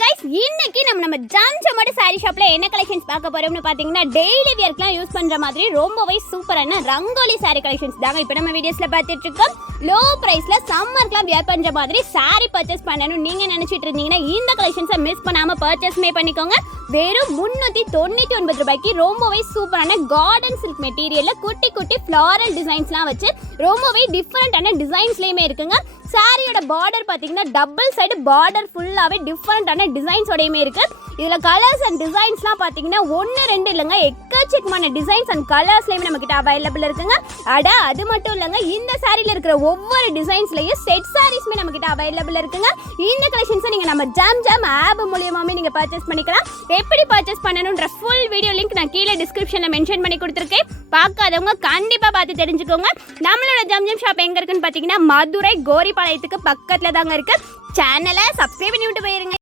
guys, இன்னைக்கு நம்ம ஜாம்ஜமோட sorry ஷாப்ல என்ன கலெக்ஷன்ஸ் பார்க்க போறோம்னு பாத்தீங்கன்னா டெய்லி வியர்க்குலாம் யூஸ் பண்ற மாதிரி ரொம்பவே சூப்பரான ரங்கோலி சாரி கலெக்ஷன்ஸ் தாங்க இப்போ நம்ம வீடியோஸ்ல பார்த்துட்டு இருக்கோம். லோ பிரைஸ்ல சம்மர்க்குலாம் வியர் பண்ற மாதிரி சாரி பர்ச்சேஸ் பண்ணணும் நீங்க நினைச்சிட்டு இருந்தீங்கன்னா இந்த கலெக்ஷன்ஸை மிஸ் பண்ணாம பர்ச்சேஸ்மே பண்ணிக்கோங்க. வெறும் 399 ரூபாய்க்கு ரொம்பவே சூப்பரான கார்டன் சில்க் மெட்டீரியல்ல குட்டி குட்டி ஃப்ளாரல் டிசைன்ஸ்லாம் வச்சு ரொம்பவே டிஃப்ரெண்டான டிசைன்ஸ்லயுமே இருக்குங்க. சாரியோட பார்டர் பார்த்தீங்கன்னா டபுள் சைடு பார்டர் ஃபுல்லாகவே டிஃப்ரெண்டான டிசைன்ஸோடையுமே இருக்குது. இதில் கலர்ஸ் அண்ட் டிசைன்ஸ்லாம் பார்த்தீங்கன்னா 1-2 இல்லைங்க, எக்கச்சக்கமான டிசைன்ஸ் அண்ட் கலர்ஸ்லையுமே நம்மக்கிட்ட அவைலபிள் இருக்குங்க. அது மட்டும் இல்லைங்க, இந்த சாரியில் இருக்கிற ஒவ்வொரு டிசைன்ஸ்லையும் செட் சாரீஸ்மே நம்மக்கிட்ட அவைலபிள் இருக்குங்க. இந்த கலெக்ஷன்ஸை நீங்கள் நம்ம ஜாம் ஆப் மூலியமாகவே நீங்கள் பர்ச்சேஸ் பண்ணிக்கலாம். எப்படி பர்ச்சேஸ் பண்ணணுன்ற ஃபுல் வீடியோ லிங்க் நான் கீழே டிஸ்கிரிப்ஷனில் மென்ஷன் பண்ணி கொடுத்துருக்கேன். பார்க்காதவங்க கண்டிப்பாக பார்த்து தெரிஞ்சுக்கோங்க. நம்மளோட ஜம் ஷாப் எங்கே இருக்குன்னு பார்த்தீங்கன்னா மதுரை கோரிபாளையத்துக்கு பக்கத்தில் தாங்க இருக்குது. சேனலை சப்ஸ்கிரைப் பண்ணி விட்டு போயிருங்க.